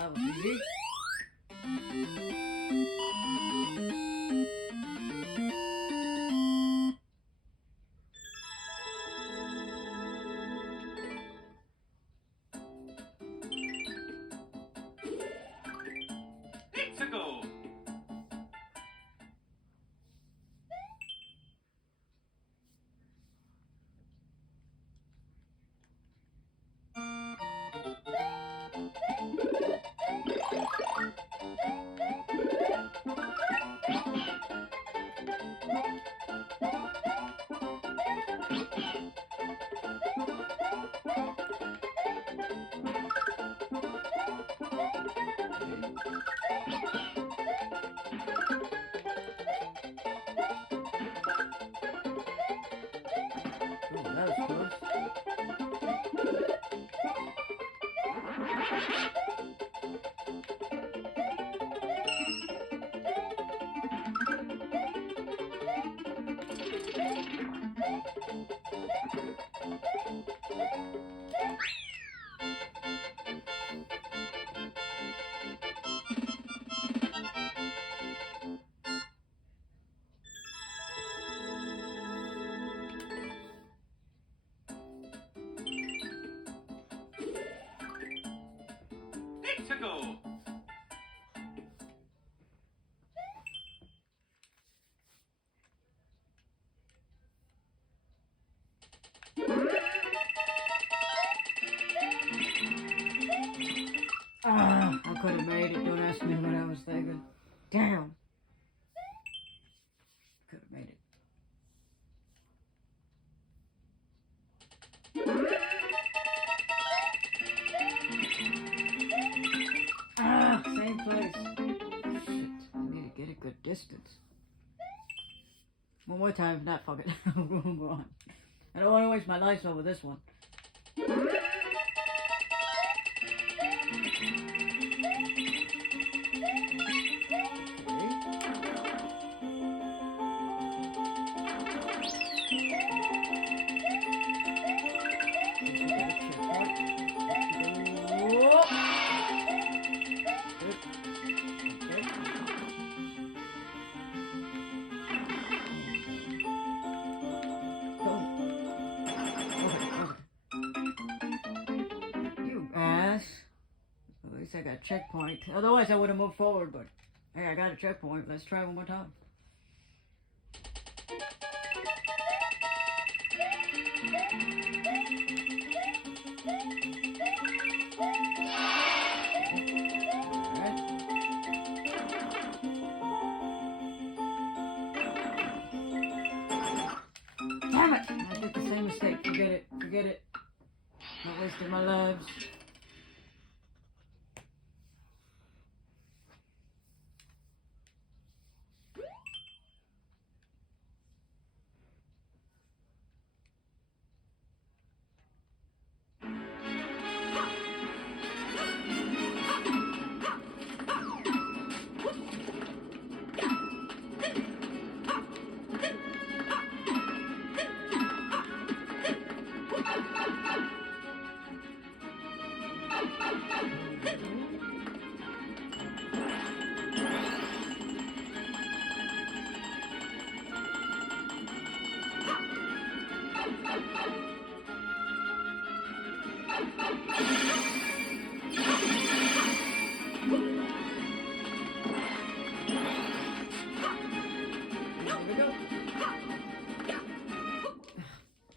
That was easy. Ooh, that was close. Ah, I could have made it. Don't ask me what I was thinking. Damn. Could have made it. Ah, same place. Shit, I need to get a good distance. One more time, if not, fuck it. We'll move on. I don't want to waste my life over this one. At least I got a checkpoint. Otherwise I would have moved forward, but hey, I got a checkpoint. Let's try one more time. Damn it! I did the same mistake. Forget it. Forget it. Not wasting my lives.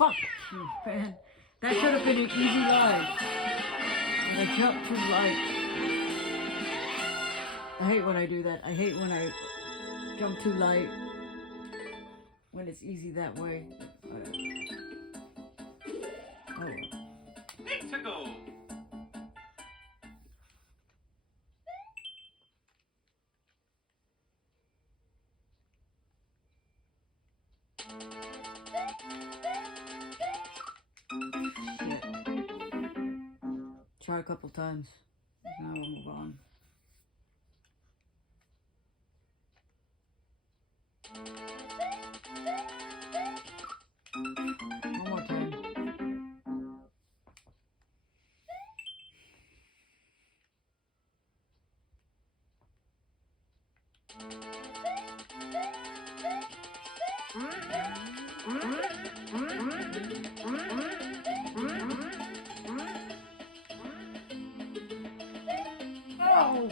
Fuck you, man. That should have been an easy life. And I jumped too light. I hate when I do that. I hate when I jump too light. When it's easy that way. Oh well. Let's go. Shit. Try a couple times. Now we'll move on. One more time. Oh!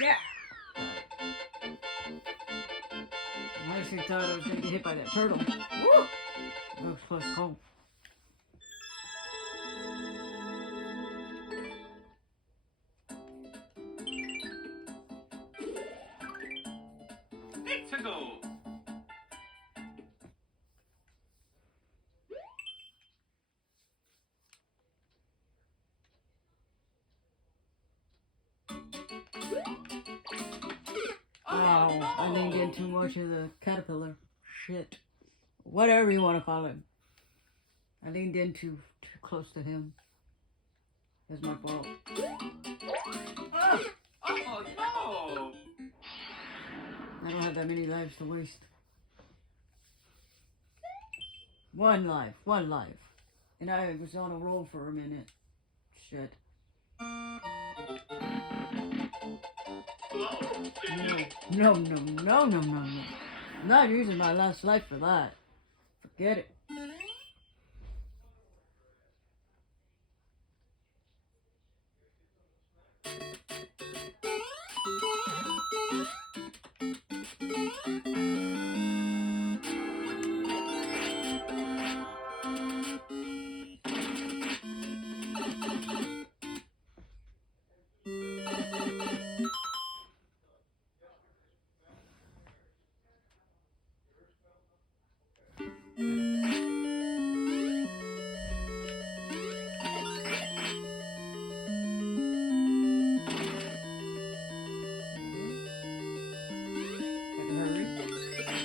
Yeah! I actually thought I was going to get hit by that turtle. Woo! That was close call. Let's go. Oh, I leaned in too much of the caterpillar. Shit. Whatever you want to call him. I leaned in too close to him. That's my fault. Oh no! I don't have that many lives to waste. One life. And I was on a roll for a minute. Shit. No. I'm not using my last life for that. Forget it.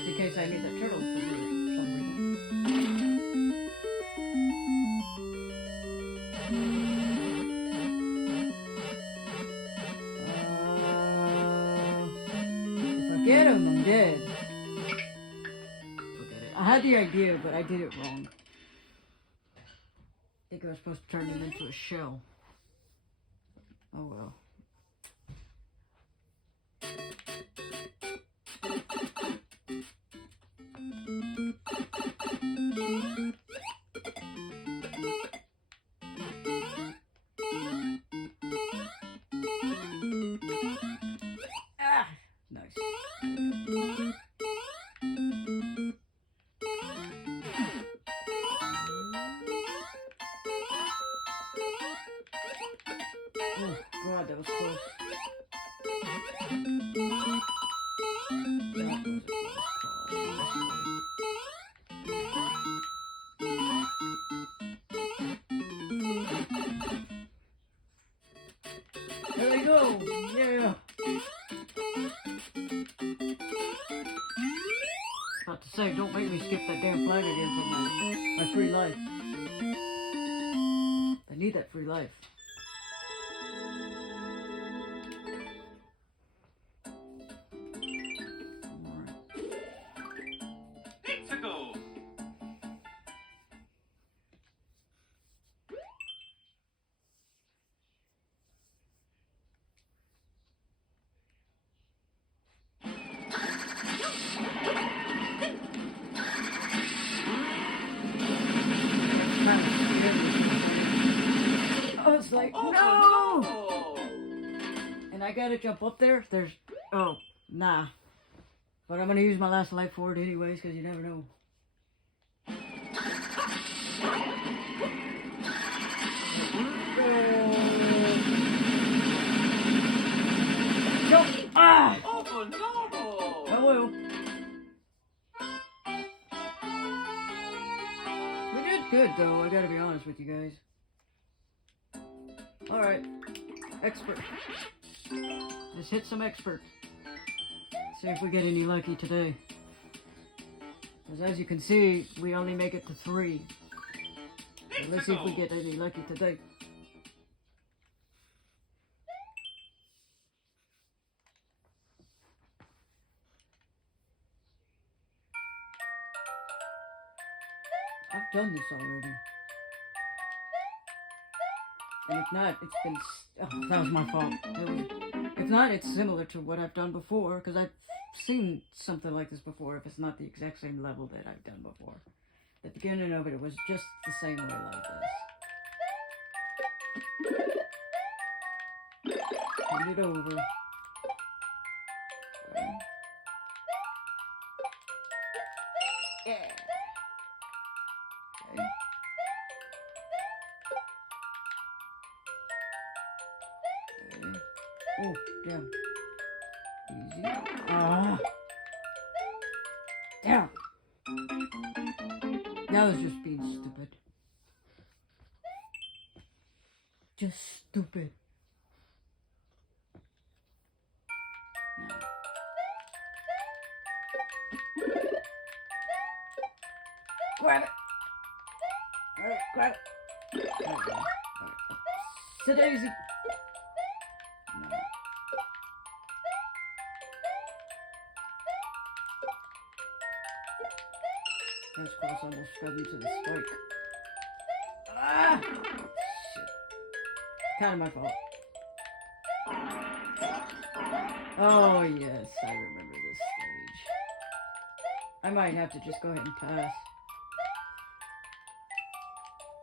In case I need that turtle for some reason. If I get him, I'm dead. Forget it. I had the idea, but I did it wrong. I think I was supposed to turn him into a shell. Oh well. Ah, nice. Oh God, that was close. That was a close call. There we go. Yeah. About to say, don't make me skip that damn flag again for my free life. I need that free life. Let's go. I was like, Oh no! no! And I gotta jump up there. There's, oh, nah. But I'm gonna use my last life for it anyways, because you never know. good though, I gotta be honest with you guys. Alright. Expert. Let's hit some expert. See if we get any lucky today. Because as you can see, we only make it to 3. So let's see if we get any lucky today. I've done this already. And if not, it's been... Oh, that was my fault. If not, it's similar to what I've done before, because I've seen something like this before, if it's not the exact same level that I've done before. The beginning of it was just the same way like this. Turn it over. Okay. Yeah. Okay. Okay. Oh, damn. Easy. Ah. Damn. Now it's just being stupid. Just stupid. Now. Grab it. Alright, grab it. Alright. Sit easy. No. That's close, almost got into the spike. Ah! Shit. Kind of my fault. Oh, yes, I remember this stage. I might have to just go ahead and pass.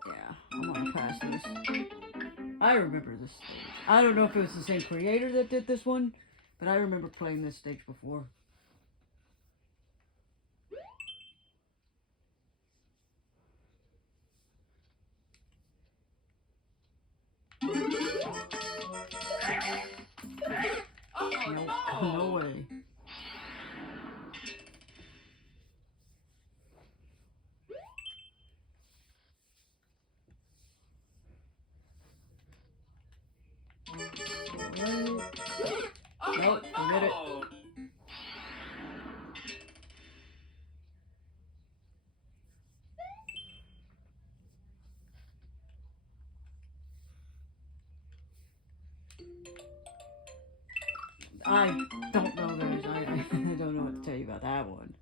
Yeah, I'm gonna pass this. I remember this stage. I don't know if it was the same creator that did this one, but I remember playing this stage before. No way. Nope, forget it. I don't know, guys. I don't know what to tell you about that one.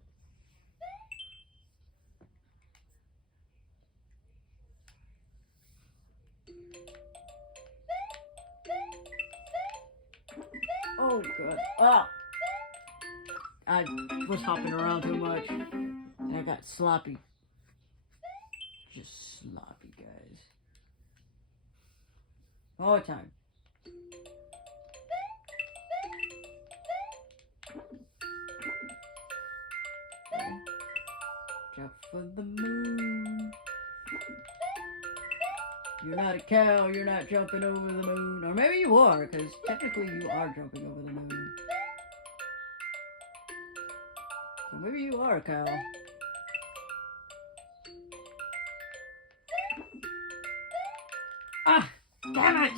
Oh, God. Ah! I was hopping around too much. And I got sloppy. Just sloppy, guys. All the time. Okay. Jump for the moon. You're not a cow, you're not jumping over the moon. Or maybe you are, because technically you are jumping over the moon. So maybe you are a cow. Ah! Damn it!